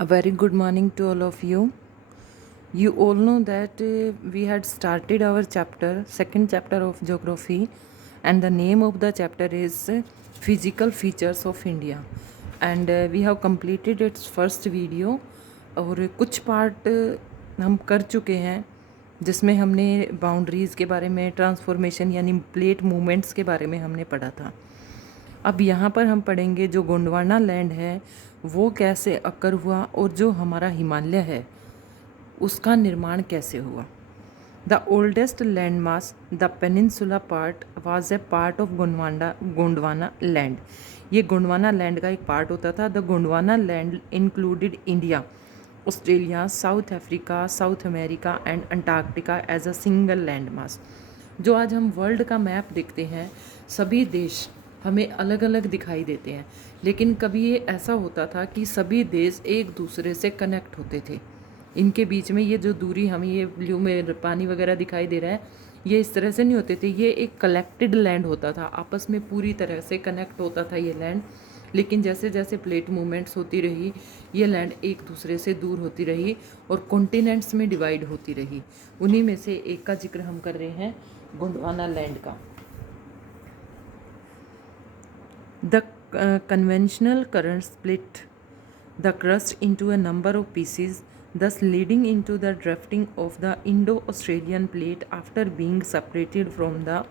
A very good morning to all of you. You all know that we had started our chapter, second chapter of geography, and the name of the chapter is Physical Features of India. And we have completed its first video. और कुछ part हम कर चुके हैं जिसमें हमने boundaries के बारे में, ट्रांसफॉर्मेशन यानी प्लेट मूवमेंट्स के बारे में हमने पढ़ा था। अब यहाँ पर हम पढ़ेंगे जो गोंडवाना लैंड है वो कैसे अकर हुआ और जो हमारा हिमालय है उसका निर्माण कैसे हुआ। The oldest land mass the peninsula part was a part of Gondwana land. ये गोंडवाना लैंड का एक पार्ट होता था। The Gondwana land included India, Australia, South Africa, South America and Antarctica as a single land mass. जो आज हम वर्ल्ड का map देखते हैं, सभी देश हमें अलग अलग दिखाई देते हैं, लेकिन कभी ये ऐसा होता था कि सभी देश एक दूसरे से कनेक्ट होते थे। इनके बीच में ये जो दूरी हमें ये ब्लू में पानी वगैरह दिखाई दे रहा है, ये इस तरह से नहीं होते थे। ये एक कलेक्टेड लैंड होता था, आपस में पूरी तरह से कनेक्ट होता था ये लैंड। लेकिन जैसे जैसे प्लेट मूवमेंट्स होती रही, ये लैंड एक दूसरे से दूर होती रही और कॉन्टिनेंट्स में डिवाइड होती रही। उन्हीं में से एक का जिक्र हम कर रहे हैं, गोंडवाना लैंड का। The conventional current split the crust into a number of pieces, thus leading into the drifting of the Indo-Australian plate after being separated from the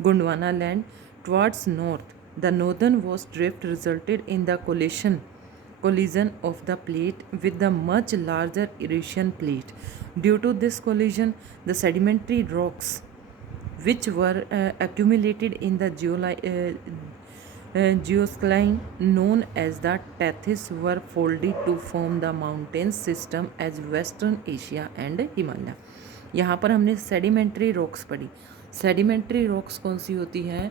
Gondwana land towards north. The northernmost drift resulted in the collision of the plate with the much larger Eurasian plate. Due to this collision, the sedimentary rocks which were accumulated in the geoscline known as the Tethys were folded to form the mountain system as Western Asia and Himalaya। यहाँ पर हमने sedimentary rocks पढ़ी। Sedimentary rocks कौन सी होती हैं?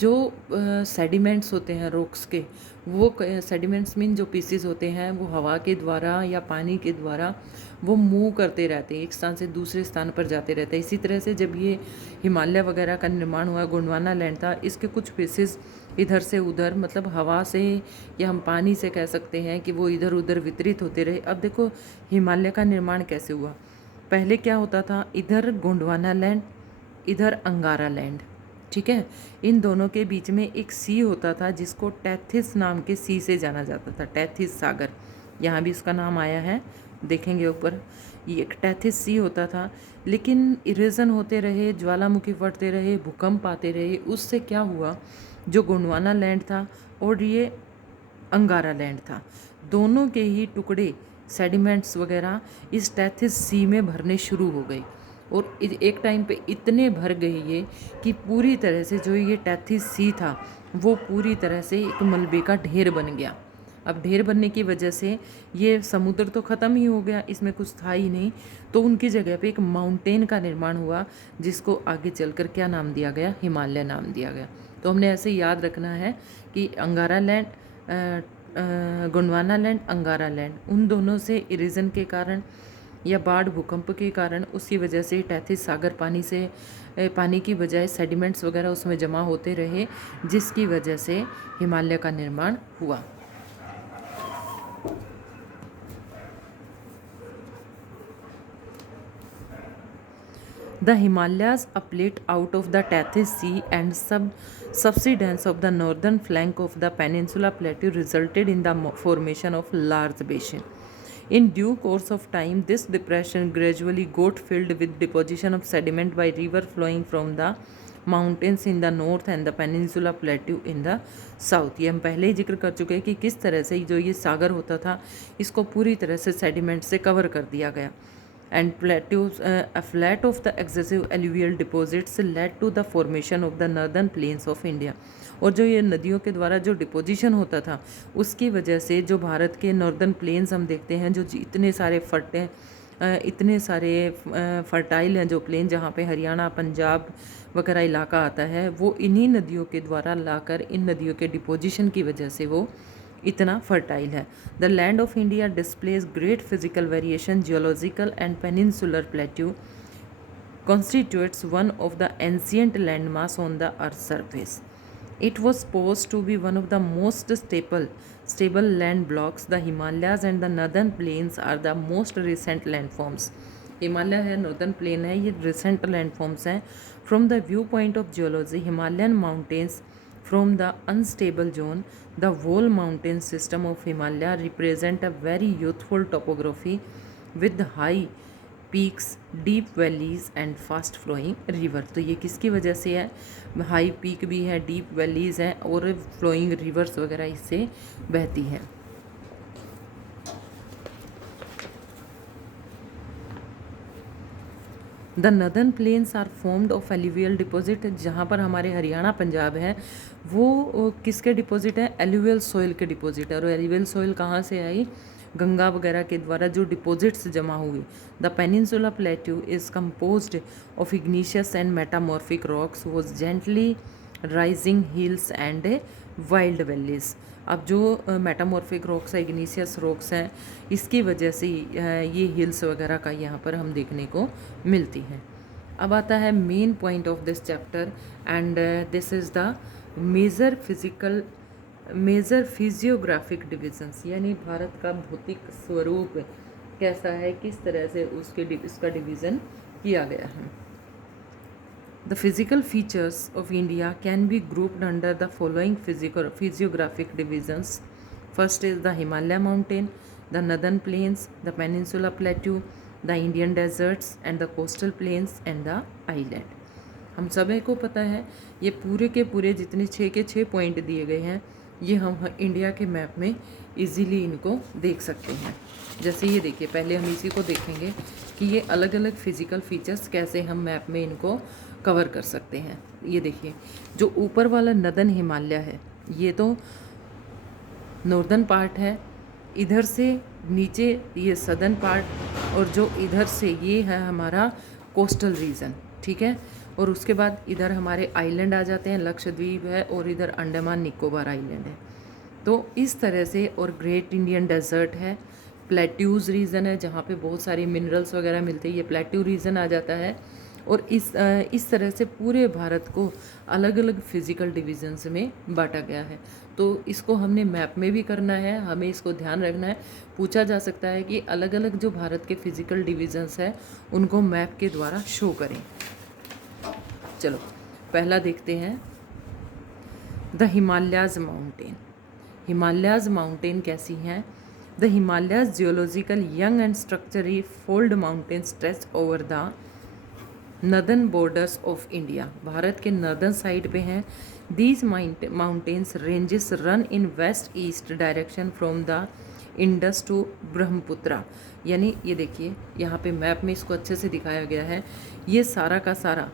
जो sediments होते हैं रॉक्स के, वो सेडिमेंट्स मीन जो पीसीज होते हैं वो हवा के द्वारा या पानी के द्वारा वो मूव करते रहते हैं, एक स्थान से दूसरे स्थान पर जाते रहते हैं। इसी तरह से जब ये हिमालय वगैरह का निर्माण हुआ, गोंडवाना लैंड था, इसके कुछ पीसेस इधर से उधर, मतलब हवा से या हम पानी से कह सकते हैं कि वो इधर उधर वितरित होते रहे। अब देखो हिमालय का निर्माण कैसे हुआ। पहले क्या होता था, इधर गोंडवाना लैंड, इधर अंगारा लैंड, ठीक है। इन दोनों के बीच में एक सी होता था जिसको टेथिस नाम के सी से जाना जाता था, टेथिस सागर। यहाँ भी इसका नाम आया है, देखेंगे ऊपर। ये एक टेथिस सी होता था, लेकिन इरेजन होते रहे, ज्वालामुखी फटते रहे, भूकंप आते रहे। उससे क्या हुआ, जो गोंडवाना लैंड था और ये अंगारा लैंड था, दोनों के ही टुकड़े सेडिमेंट्स वगैरह इस टेथिस सी में भरने शुरू हो गए। और एक टाइम पे इतने भर गए ये कि पूरी तरह से जो ये टेथिस सी था वो पूरी तरह से एक मलबे का ढेर बन गया। अब ढेर बनने की वजह से ये समुद्र तो ख़त्म ही हो गया, इसमें कुछ था ही नहीं। तो उनकी जगह पे एक माउंटेन का निर्माण हुआ जिसको आगे चलकर क्या नाम दिया गया, हिमालय नाम दिया गया। तो हमने ऐसे याद रखना है कि अंगारा लैंड, गोंडवाना लैंड, अंगारा लैंड, उन दोनों से इरेजन के कारण या बाढ़ भूकंप के कारण, उसकी वजह से टेथिस सागर पानी की बजाय सेडिमेंट्स वगैरह उसमें जमा होते रहे, जिसकी वजह से हिमालय का निर्माण हुआ। The Himalayas, a plate out of the Tethys Sea and subsidence of the northern flank of the peninsula plateau resulted in the formation of large basin. In due course of time, this depression gradually got filled with deposition of sediment by river flowing from the mountains in the north and the peninsula plateau in the south. ये हम पहले ही जिक्र कर चुके हैं कि किस तरह से जो ये सागर होता था इसको पूरी तरह से सेडिमेंट से कवर कर दिया गया। And plateaus, a flat of the excessive alluvial deposits led to the formation of the northern plains of India। और जो ये नदियों के द्वारा जो डिपोजिशन होता था उसकी वजह से जो भारत के नॉर्दर्न प्लेन्स हम देखते हैं, जो इतने सारे फर्टाइल हैं जो प्लेन, जहाँ पे हरियाणा, पंजाब वगैरह इलाका आता है, वो इन्हीं नदियों के द्वारा लाकर इन नदियों के डिपोजिशन की वजह से वो इतना फर्टाइल है। The land of India displays great physical variation, geological and peninsular plateau constitutes one of the ancient landmass on the earth's surface। It was supposed to be one of the most stable land blocks. The Himalayas and the northern plains are the most recent landforms. Himalaya है, northern plain है, ये recent landforms हैं. From the view point of geology, Himalayan mountains from the unstable zone, the whole mountain system of Himalaya represent a very youthful topography with high peaks, deep valleys and fast flowing river. तो ये किसकी वजह से है? High peak भी है, deep valleys हैं और फ्लोइंग रिवर्स वगैरह इससे बहती हैं. The northern plains are formed of alluvial deposit. जहाँ पर हमारे हरियाणा पंजाब है वो किसके डिपॉजिट है? एल्यूवियल सॉइल के डिपॉजिट है. और एल्यूवियल सॉइल कहाँ से आई? गंगा वगैरह के द्वारा जो डिपॉजिट्स जमा हुए. The peninsula plateau is composed of igneous and metamorphic rocks was gently rising hills and wild valleys. अब जो मेटामॉर्फिक रॉक्स है, इग्निशियस रॉक्स हैं, इसकी वजह से ये हिल्स वगैरह का यहाँ पर हम देखने को मिलती हैं. अब आता है main point of this chapter and this is the major physiographic divisions. यानी भारत का भौतिक स्वरूप कैसा है, किस तरह से इसका डिवीज़न किया गया है. The physical features of India can be grouped under the following physiographic divisions. First is the Himalaya mountain, the northern plains, the peninsula plateau, the Indian deserts and the coastal plains and the island. हम सभी को पता है ये पूरे के पूरे जितने 6 के 6 पॉइंट दिए गए हैं ये हम इंडिया के मैप में इजीली इनको देख सकते हैं. जैसे ये देखिए, पहले हम इसी को देखेंगे कि ये अलग अलग फिजिकल फीचर्स कैसे हम मैप में इनको कवर कर सकते हैं. ये देखिए, जो ऊपर वाला नदन हिमालय है ये तो नॉर्दर्न पार्ट है, इधर से नीचे ये सदर्न पार्ट, और जो इधर से ये है हमारा कोस्टल रीजन. ठीक है, और उसके बाद इधर हमारे आइलैंड आ जाते हैं, लक्षद्वीप है और इधर अंडमान निकोबार आइलैंड है. तो इस तरह से, और ग्रेट इंडियन डेजर्ट है, प्लेट्यूज़ रीजन है जहाँ पे बहुत सारे मिनरल्स वगैरह मिलते हैं, ये प्लेट्यू रीजन आ जाता है. और इस तरह से पूरे भारत को अलग अलग फिज़िकल डिविजन्स में बांटा गया है. तो इसको हमने मैप में भी करना है, हमें इसको ध्यान रखना है. पूछा जा सकता है कि अलग अलग जो भारत के फिज़िकल डिविजन्स हैं उनको मैप के द्वारा शो करें. चलो पहला देखते हैं, the Himalayas mountain. Himalayas mountain कैसी हैं? The Himalayas geological young and structurally fold mountain stretch over the northern borders of India. भारत के नदर्न साइड पे हैं. These mountains ranges run in west east direction from the Indus to Brahmaputra. यानी ये देखिए, यहाँ पे मैप में इसको अच्छे से दिखाया गया है. ये सारा का सारा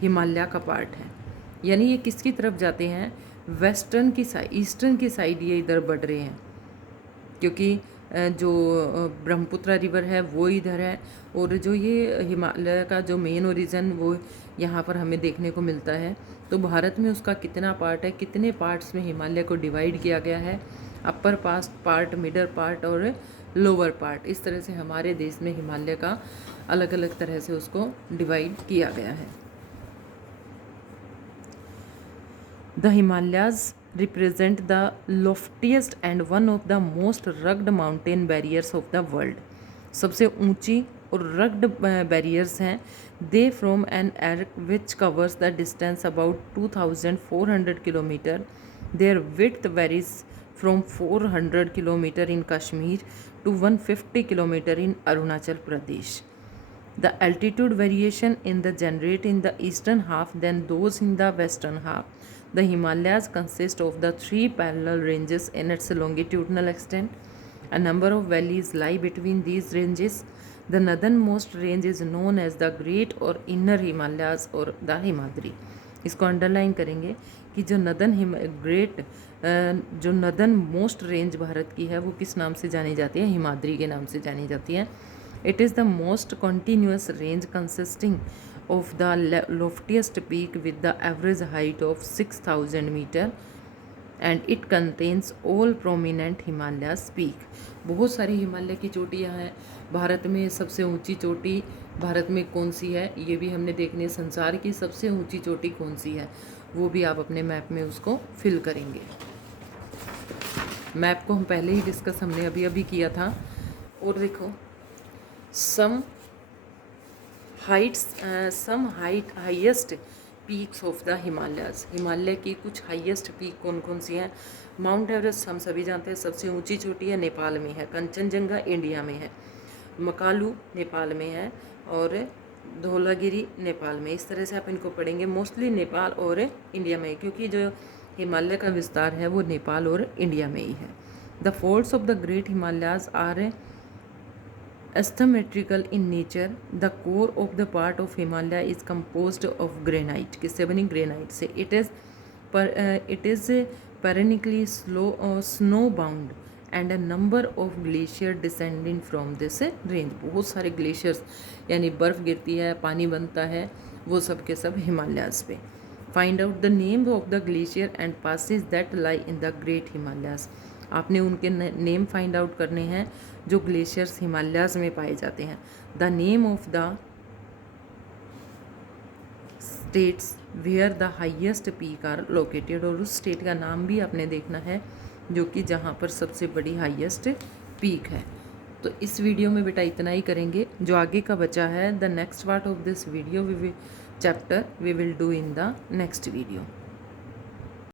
हिमालय का पार्ट है. यानी ये किसकी तरफ जाते हैं? वेस्टर्न की साइड, ईस्टर्न की साइड ये इधर बढ़ रहे हैं, क्योंकि जो ब्रह्मपुत्रा रिवर है वो इधर है, और जो ये हिमालय का जो मेन ओरिजिन वो यहाँ पर हमें देखने को मिलता है. तो भारत में उसका कितना पार्ट है, कितने पार्ट्स में हिमालय को डिवाइड किया गया है, अपर पार्ट, मिडल पार्ट और लोअर पार्ट. इस तरह से हमारे देश में हिमालय का अलग अलग तरह से उसको डिवाइड किया गया है. The Himalayas represent the loftiest and one of the most rugged mountain barriers of the world. सबसे ऊंची और rugged barriers हैं. They form an arc which covers the distance about 2,400 km. Their width varies from 400 km in Kashmir to 150 km in Arunachal Pradesh. The altitude variation in the generate in the eastern half than those in the western half. The Himalayas consist of the 3 parallel ranges in its longitudinal extent. A number of valleys lie between these ranges. The northernmost range is known as the Great or Inner Himalayas or the Himadri. इसको underline करेंगे कि जो northern most range Bharat की है वो किस नाम से जानी जाती है? हिमाद्री के नाम से जानी जाती है. It is the most continuous range consisting of the loftiest peak with the average height of 6,000 meter and it contains all prominent Himalayas peak. बहुत सारी हिमालय की चोटियाँ हैं. भारत में सबसे ऊंची चोटी भारत में कौन सी है ये भी हमने देखनी है. संसार की सबसे ऊंची चोटी कौन सी है? वो भी आप अपने मैप में उसको फिल करेंगे। मैप को हम पहले ही डिस्कस हमने अभी अभी किया था। और देखो some highest peaks of the Himalayas, Himalaya की कुछ हाईएस्ट पीक कौन कौन सी हैं। माउंट एवरेस्ट हम सभी जानते हैं सबसे ऊंची चोटी है, नेपाल में है। कंचनजंगा इंडिया में है। मकालू नेपाल में है और धौलागिरी नेपाल में। इस तरह से आप इनको पढ़ेंगे। मोस्टली नेपाल और इंडिया में, क्योंकि जो हिमालय का विस्तार है वो नेपाल और इंडिया में ही है। The folds of the great Himalayas are asymmetrical in nature. The core of the part of Himalaya is composed of granite. किससे बनी? ग्रेनाइट से। It is perennially snow bound and a number of glacier descending from this range. बहुत सारे glaciers यानी बर्फ़ गिरती है, पानी बनता है, वो सब के सब हिमालयाज पे। Find out the name of the glacier and passes that lie in the great Himalayas. आपने उनके नेम फाइंड आउट करने हैं जो ग्लेशियर्स हिमालयाज में पाए जाते हैं। The name of the states where the highest peak are located, और उस स्टेट का नाम भी आपने देखना है जो कि जहाँ पर सबसे बड़ी हाईएस्ट पीक है। तो इस वीडियो में बेटा इतना ही करेंगे। जो आगे का बचा है, the next part of this video chapter we will do in the next video.